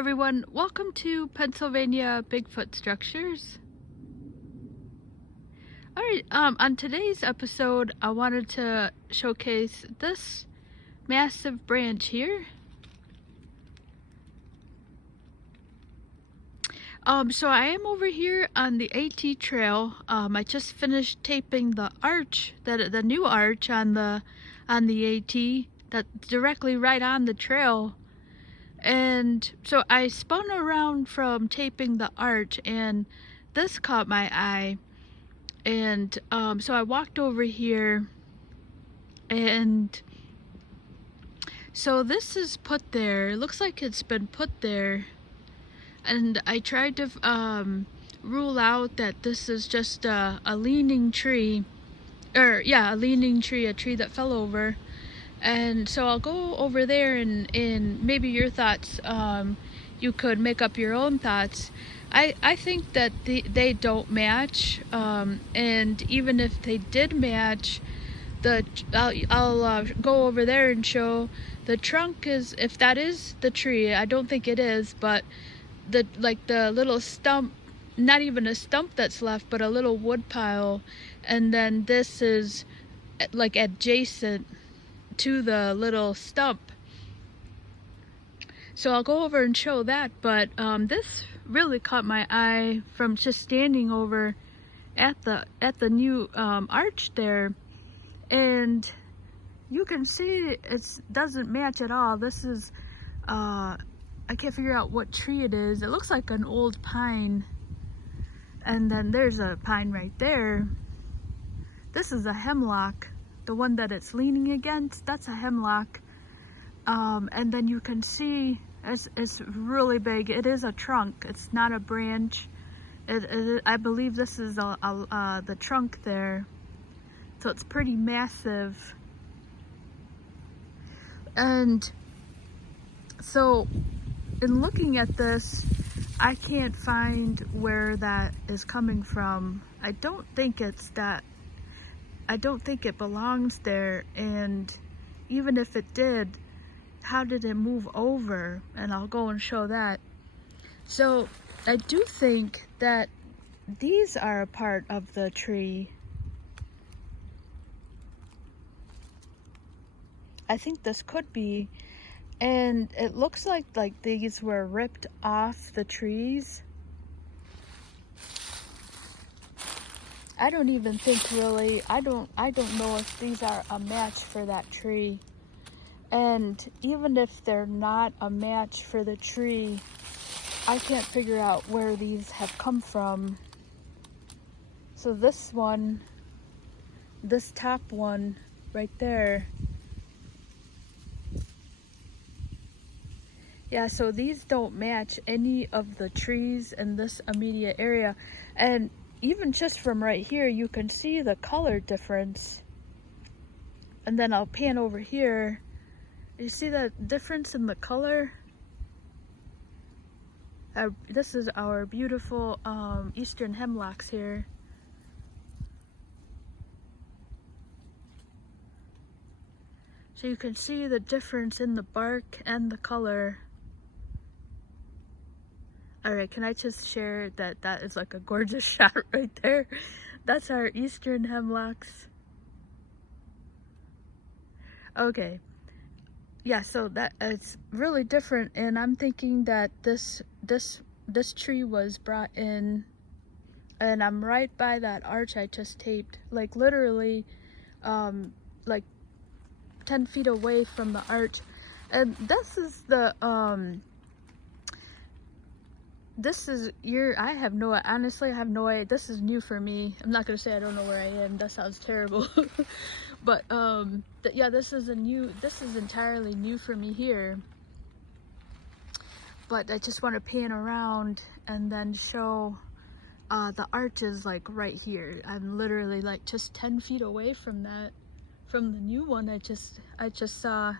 everyone, welcome to Pennsylvania Bigfoot Structures. Alright, on today's episode, I wanted to showcase this massive branch here. So I am over here on the AT trail. I just finished taping the arch, the new arch on the AT, that's directly right on the trail. And so I spun around from taping the arch and this caught my eye. And so I walked over here, and so this is put there. It looks like it's been put there. And I tried to rule out that this is just a leaning tree. A leaning tree, a tree that fell over. And so I'll go over there and maybe your thoughts, you could make up your own thoughts. I think that they don't match, and even if they did match, I'll go over there and show the trunk is, if that is the tree, I don't think it is, but the little stump, not even a stump that's left, but a little wood pile, and then this is like adjacent to the little stump. So I'll go over and show that, but this really caught my eye from just standing over at the new arch there, and you can see it doesn't match at all. This is I can't figure out what tree it is. It looks like an old pine, and then there's a pine right there. This is a hemlock. The one that it's leaning against, that's a hemlock. And then you can see it's really big. It is a trunk. It's not a branch. I believe this is the trunk there. So it's pretty massive. And so in looking at this, I can't find where that is coming from. I don't think it belongs there, and even if it did, how did it move over? And I'll go and show that. So I do think that these are a part of the tree. I think this could be, and it looks like these were ripped off the trees. I don't even think really, I don't know if these are a match for that tree. And even if they're not a match for the tree, I can't figure out where these have come from. So this one, this top one right there. Yeah, so these don't match any of the trees in this immediate area. And even just from right here, you can see the color difference. And then I'll pan over here. You see that difference in the color? This is our beautiful eastern hemlocks here. So you can see the difference in the bark and the color. Alright, can I just share that that is like a gorgeous shot right there? That's our eastern hemlocks. Okay. Yeah, so that it's really different, and I'm thinking that this tree was brought in, and I'm right by that arch I just taped. Like literally like 10 feet away from the arch. And this is the I have no idea. This is new for me. I'm not gonna say I don't know where I am. That sounds terrible. But yeah, this is entirely new for me here. But I just want to pan around and then show the arch is like right here. I'm literally like just 10 feet away from that, from the new one I just saw.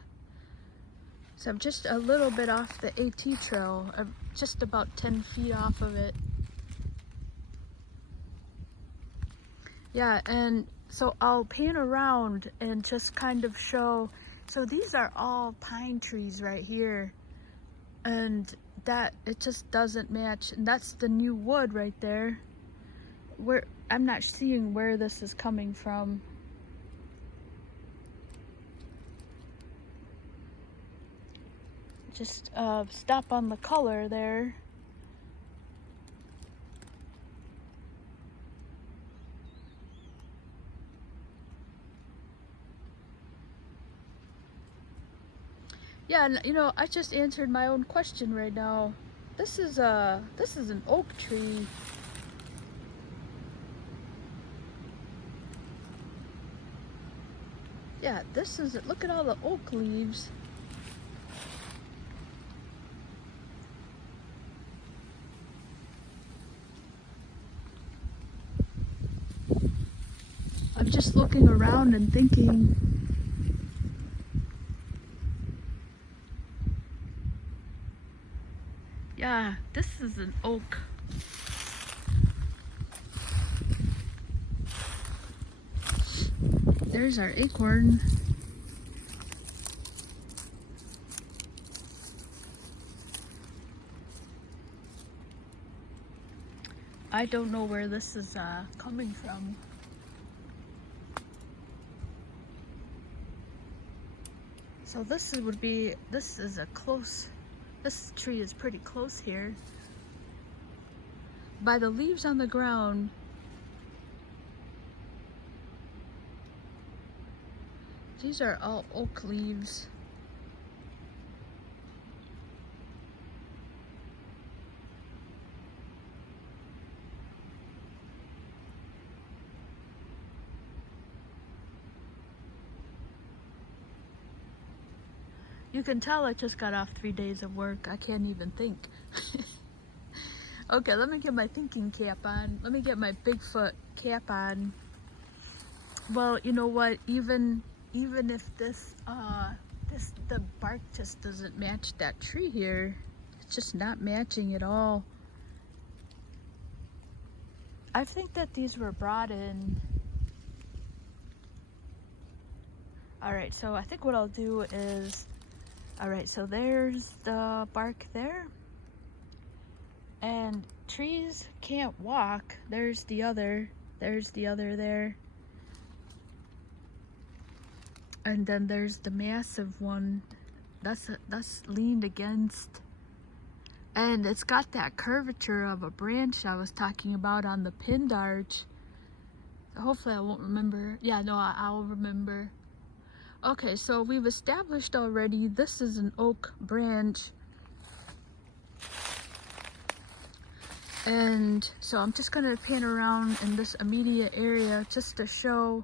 So I'm just a little bit off the AT trail. I'm just about 10 feet off of it. Yeah, and so I'll pan around and just kind of show. So these are all pine trees right here. and that it just doesn't match. And that's the new wood right there. Where I'm not seeing where this is coming from. Just stop on the color there. Yeah, and you know, I just answered my own question right now. This is an oak tree. Yeah, this is it. Look at all the oak leaves. I'm just looking around and thinking, yeah, this is an oak. There's our acorn. I don't know where this is coming from. So this is a close, this tree is pretty close here. By the leaves on the ground, these are all oak leaves. You can tell I just got off 3 days of work. I can't even think. Okay, let me get my thinking cap on. Let me get my Bigfoot cap on. Well, you know what? Even if the bark just doesn't match that tree here. It's just not matching at all. I think that these were brought in. All right, so I think what I'll do is, all right, so there's the bark there. And trees can't walk. There's the other there. And then there's the massive one that's leaned against. And it's got that curvature of a branch I was talking about on the pinned arch. Hopefully I won't remember. Yeah, no, I'll remember. Okay, so we've established already this is an oak branch. And so I'm just gonna pan around in this immediate area just to show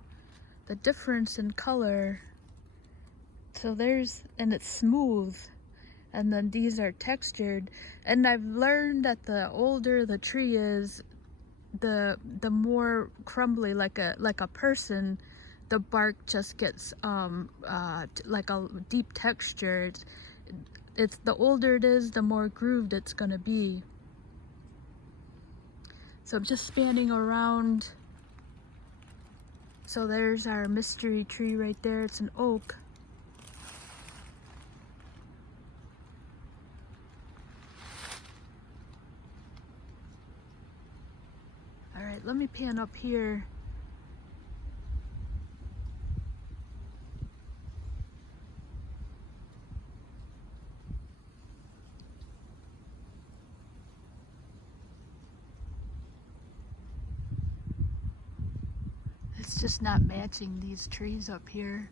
the difference in color. So and it's smooth, and then these are textured. And I've learned that the older the tree is, the more crumbly, like a person, the bark just gets like a deep texture. It's the older it is, the more grooved it's gonna be. So I'm just spanning around. So there's our mystery tree right there. It's an oak. All right, let me pan up here. It's just not matching these trees up here.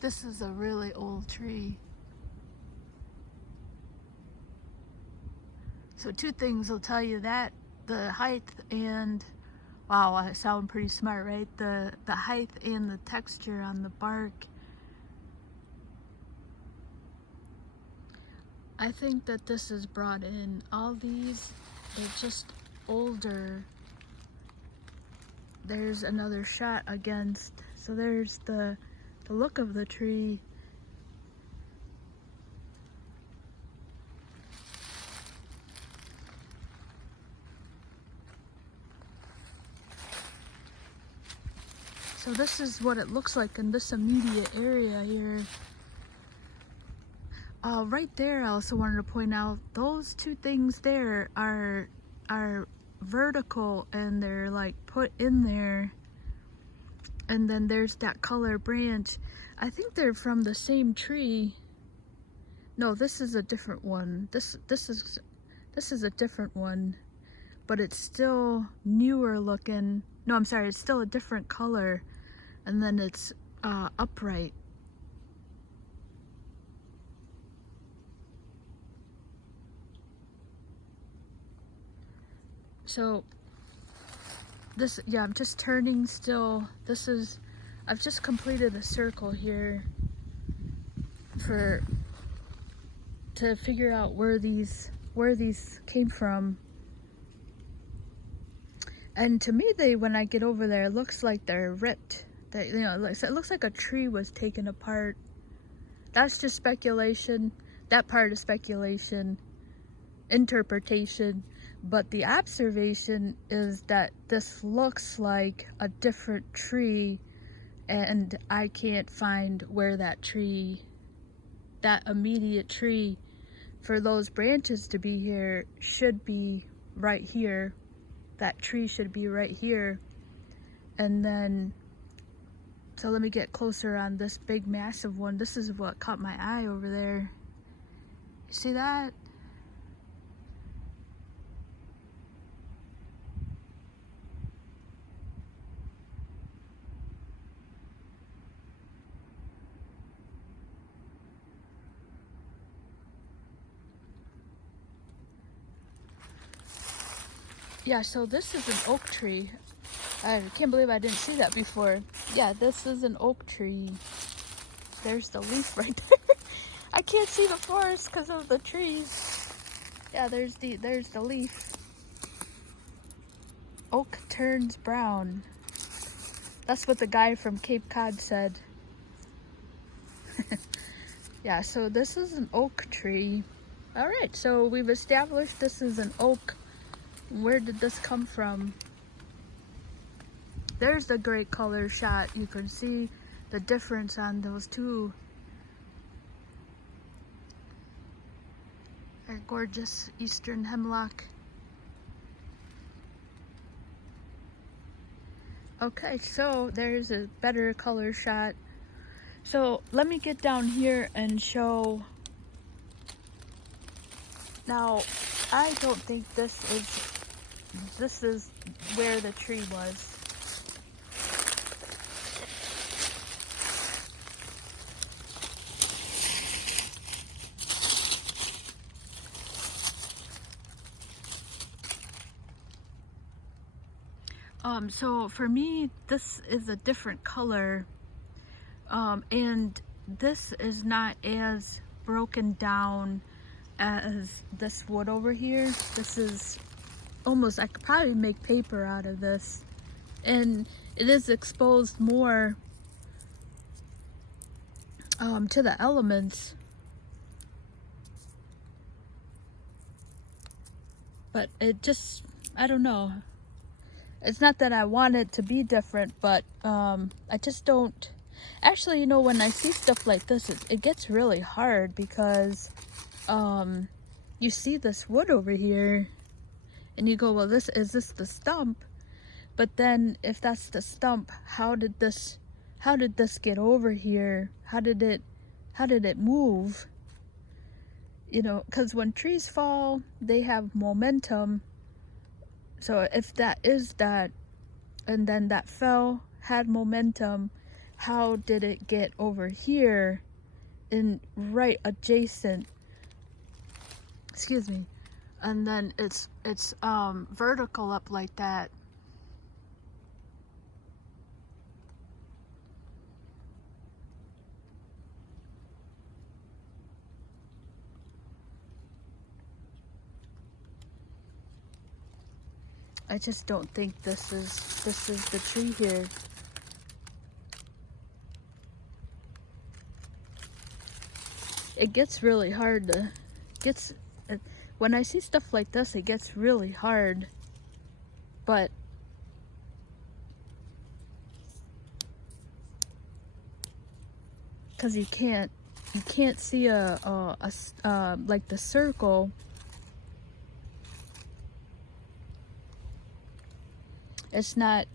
This is a really old tree. So two things will tell you that. The height and, wow, I sound pretty smart, right? The height and the texture on the bark. I think that this is brought in. All these, they're just older. There's another shot against. So there's the look of the tree. So this is what it looks like in this immediate area here. Right there, I also wanted to point out those two things there are vertical, and they're like put in there. And then there's that color branch. I think they're from the same tree. No, this is a different one. This is a different one, but it's still newer looking. No, I'm sorry, it's still a different color, and then it's upright. So this, yeah, I'm just turning still. This is, I've just completed a circle here to figure out where these came from. And to me, when I get over there, it looks like they're ripped. That, you know, it looks like a tree was taken apart. That's just speculation. That part is speculation, interpretation. But the observation is that this looks like a different tree, and I can't find where that tree, that immediate tree for those branches to be here, should be right here. That tree should be right here. And then, so let me get closer on this big massive one. This is what caught my eye over there. You see that? Yeah, so this is an oak tree. I can't believe I didn't see that before. Yeah, this is an oak tree. There's the leaf right there. I can't see the forest because of the trees. Yeah, there's the leaf. Oak turns brown. That's what the guy from Cape Cod said. Yeah, so this is an oak tree. All right, so we've established this is an oak. Where did this come from? There's the great color shot. You can see the difference on those two. A gorgeous eastern hemlock. Okay, so there's a better color shot. So let me get down here and show. Now, I don't think this is where the tree was. So for me, this is a different color, and this is not as broken down as this wood over here. This is almost, I could probably make paper out of this, and it is exposed more to the elements. But it just, I don't know. It's not that I want it to be different, but I just don't. Actually, you know, when I see stuff like this, it gets really hard because you see this wood over here and you go, well, is this the stump? But then if that's the stump, how did this get over here? How did it move? You know, because when trees fall, they have momentum. So if that is that, and then that fell, had momentum, how did it get over here in right adjacent, excuse me, and then it's vertical up like that? I just don't think this is the tree here. It gets really hard to, when I see stuff like this, it gets really hard. But because you can't see like the circle. It's not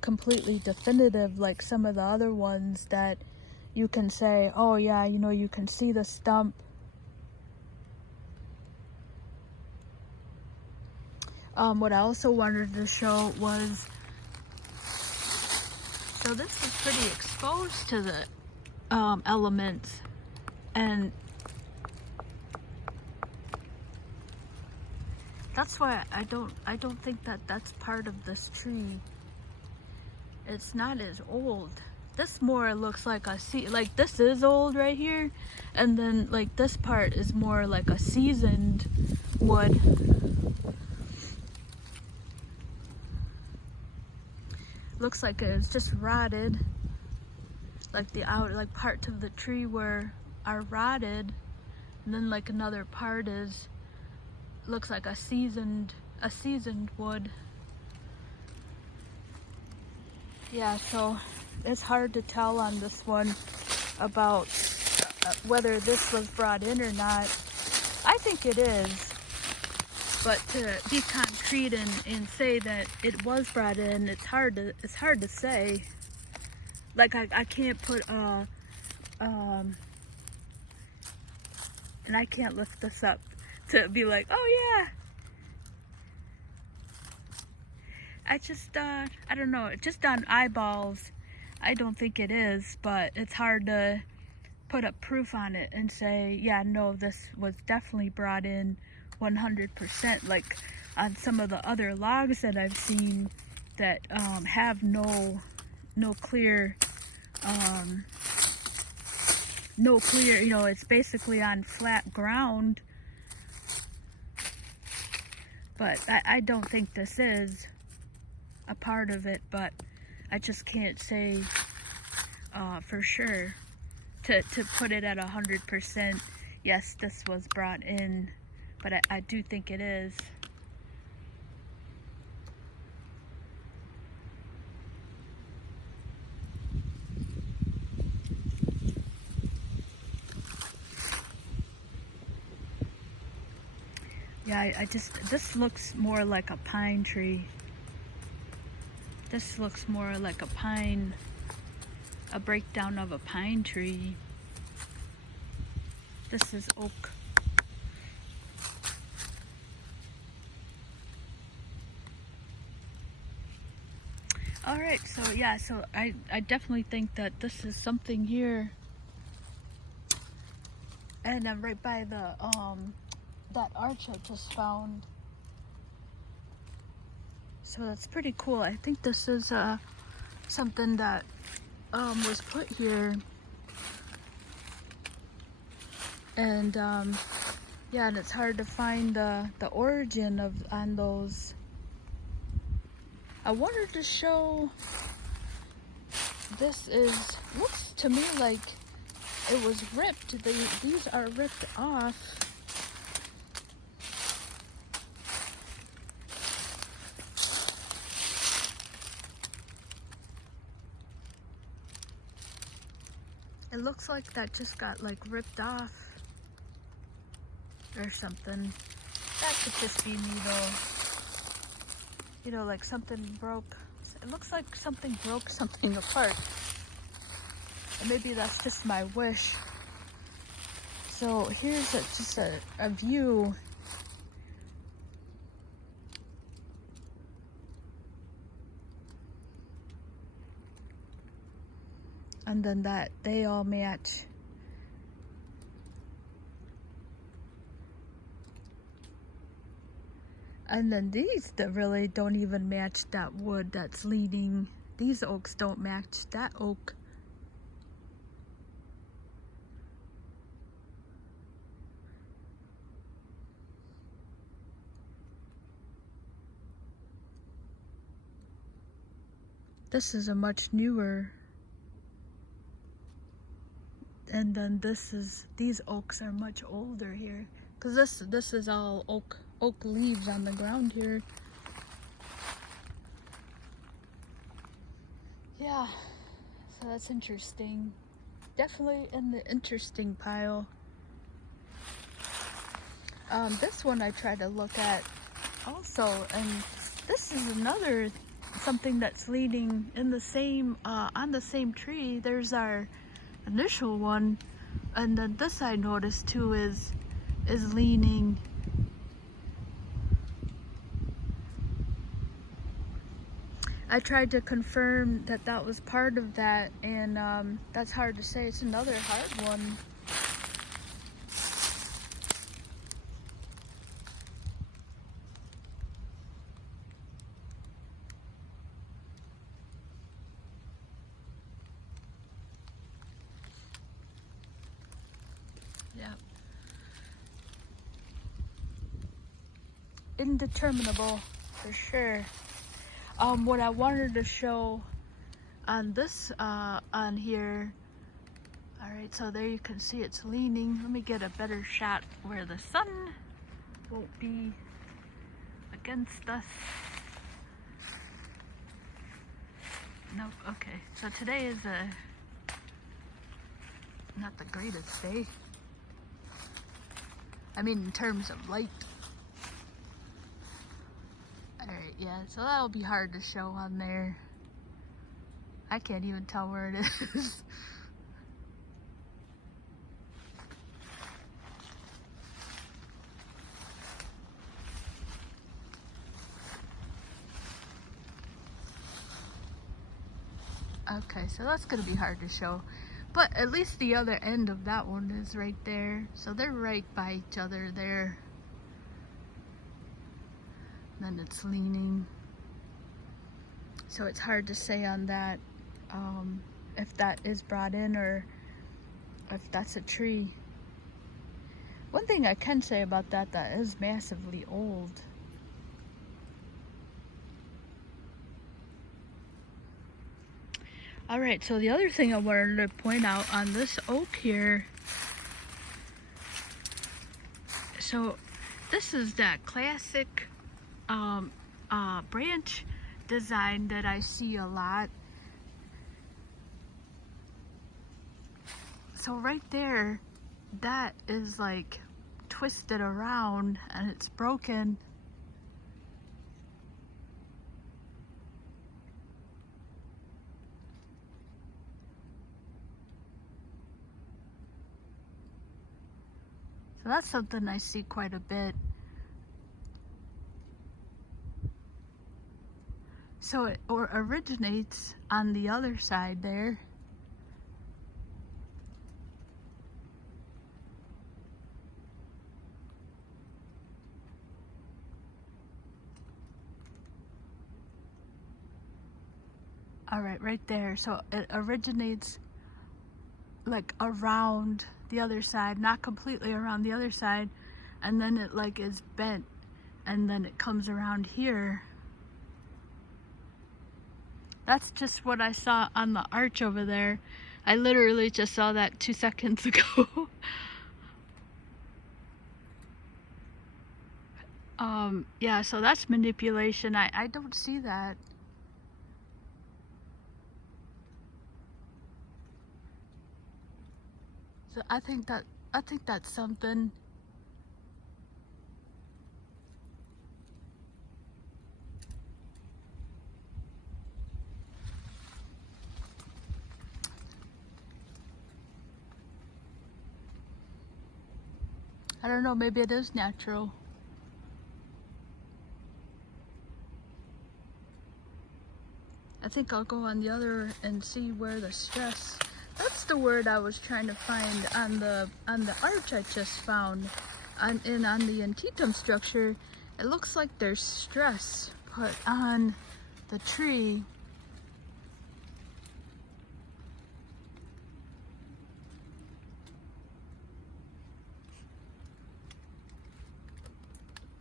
completely definitive like some of the other ones that you can say, oh yeah, you know, you can see the stump. What I also wanted to show was, so this is pretty exposed to the elements, and that's why I don't think that that's part of this tree. It's not as old. This more looks like a like this is old right here, and then like this part is more like a seasoned wood. Looks like it's just rotted. Like the parts of the tree are rotted, and then like another part looks like a seasoned wood. Yeah, so it's hard to tell on this one about whether this was brought in or not. I think it is, but to be concrete and say that it was brought in, it's hard to say. Like I can't put and I can't lift this up to be like, oh yeah. I just I don't know, just on eyeballs I don't think it is, but it's hard to put up proof on it and say, yeah, no, this was definitely brought in 100%, like on some of the other logs that I've seen that have no clear, you know, it's basically on flat ground. But I don't think this is a part of it, but I just can't say for sure to put it at 100%. Yes, this was brought in, but I do think it is. Yeah, this looks more like a pine tree. This looks more like a breakdown of a pine tree. This is oak. All right, so yeah, so I definitely think that this is something here. And I'm right by the that arch I just found. So that's pretty cool. I think this is something that was put here, and yeah, and it's hard to find the origin on those. I wanted to show, this looks to me like it was ripped. These are ripped off. It looks like that just got like ripped off or something. That could just be me though. You know, like something broke. It looks like something broke something apart. And maybe that's just my wish. So here's just a view. And then that they all match. And then these that really don't even match that wood that's leaning. These oaks don't match that oak. This is a much newer. And then these oaks are much older here, because this is all oak leaves on the ground here. Yeah, so that's interesting. definitely in the interesting pile. This one I tried to look at also, and this is another something that's leaning in the same on the same tree. There's our initial one, and then this I noticed too is leaning. I tried to confirm that that was part of that, and that's hard to say. It's another hard one. Yep. Indeterminable, for sure. What I wanted to show on this, on here, alright, so there you can see it's leaning. Let me get a better shot where the sun won't be against us. Nope, okay, so today is not the greatest day. I mean, in terms of light. Alright, yeah, so that'll be hard to show on there. I can't even tell where it is. Okay, so that's gonna be hard to show. But at least the other end of that one is right there. So they're right by each other there. And then it's leaning. So it's hard to say on that if that is brought in or if that's a tree. One thing I can say about that is massively old. Alright, so the other thing I wanted to point out on this oak here, so this is that classic branch design that I see a lot. So right there, that is like twisted around and it's broken. So that's something I see quite a bit. So it originates on the other side there. Alright, right there. So it originates like around the other side, not completely around the other side, and then it like is bent, and then it comes around here. That's just what I saw on the arch over there. I literally just saw that 2 seconds ago. Yeah, so that's manipulation. I don't see that. So I think that's something. I don't know, maybe it is natural. I think I'll go on the other and see where the stress. That's the word I was trying to find on the arch I just found. On the antitum structure, it looks like there's stress put on the tree.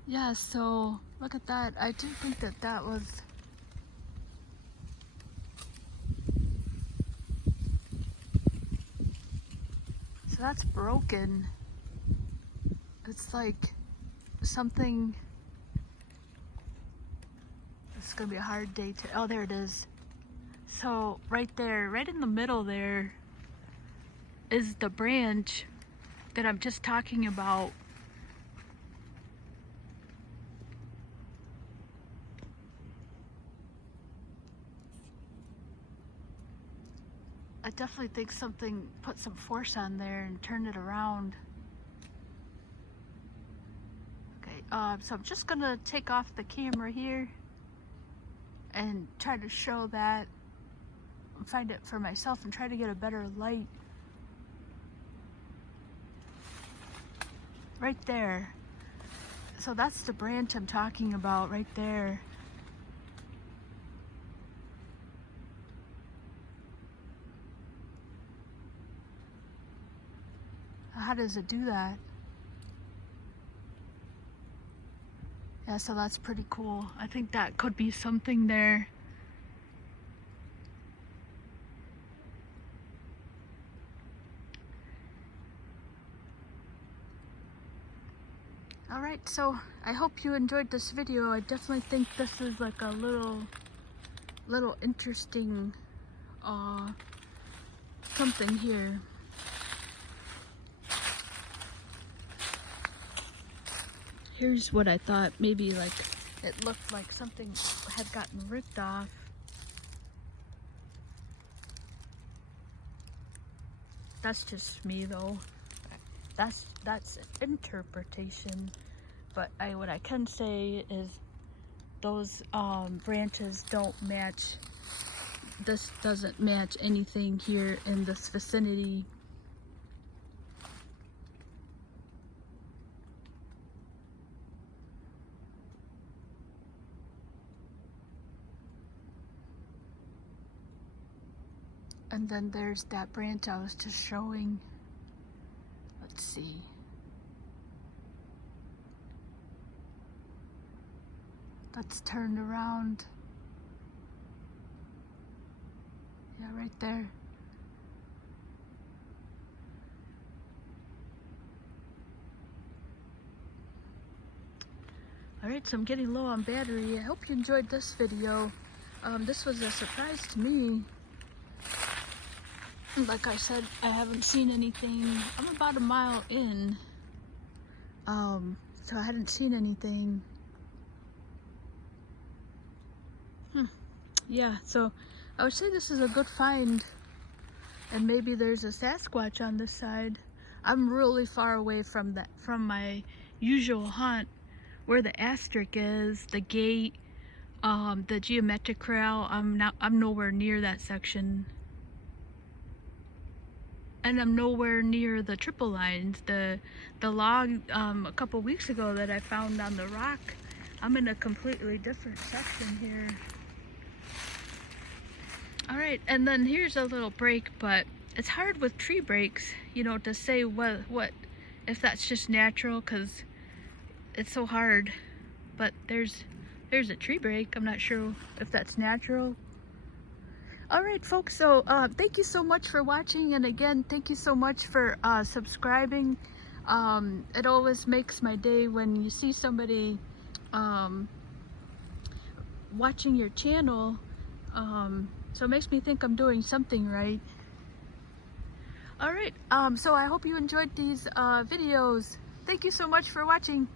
Yeah, so look at that. I do think that was. So that's broken. It's like something. It's gonna be a hard day to. Oh, there it is. So right there, right in the middle there, is the branch that I'm just talking about. I definitely think something put some force on there and turned it around. Okay, so I'm just gonna take off the camera here and try to show that, find it for myself and try to get a better light. Right there. So that's the branch I'm talking about right there. How does it do that? Yeah, so that's pretty cool. I think that could be something there. Alright, so I hope you enjoyed this video. I definitely think this is like a little interesting something here. Here's what I thought, maybe like it looked like something had gotten ripped off. That's just me though. That's interpretation. But what I can say is those branches don't match. This doesn't match anything here in this vicinity. And then there's that branch I was just showing. Let's see. That's turned around. Yeah, right there. Alright, so I'm getting low on battery. I hope you enjoyed this video. This was a surprise to me. Like I said, I haven't seen anything. I'm about a mile in. So I hadn't seen anything. Yeah, so I would say this is a good find. And maybe there's a Sasquatch on this side. I'm really far away from my usual hunt, where the asterisk is, the gate, the geometric corral. I'm nowhere near that section. And I'm nowhere near the triple lines. The log a couple weeks ago that I found on the rock, I'm in a completely different section here. Alright, and then here's a little break, but it's hard with tree breaks, you know, to say what if that's just natural, because it's so hard. But there's a tree break. I'm not sure if that's natural. Alright folks, so thank you so much for watching, and again, thank you so much for subscribing. It always makes my day when you see somebody watching your channel, so it makes me think I'm doing something right. Alright, so I hope you enjoyed these videos. Thank you so much for watching.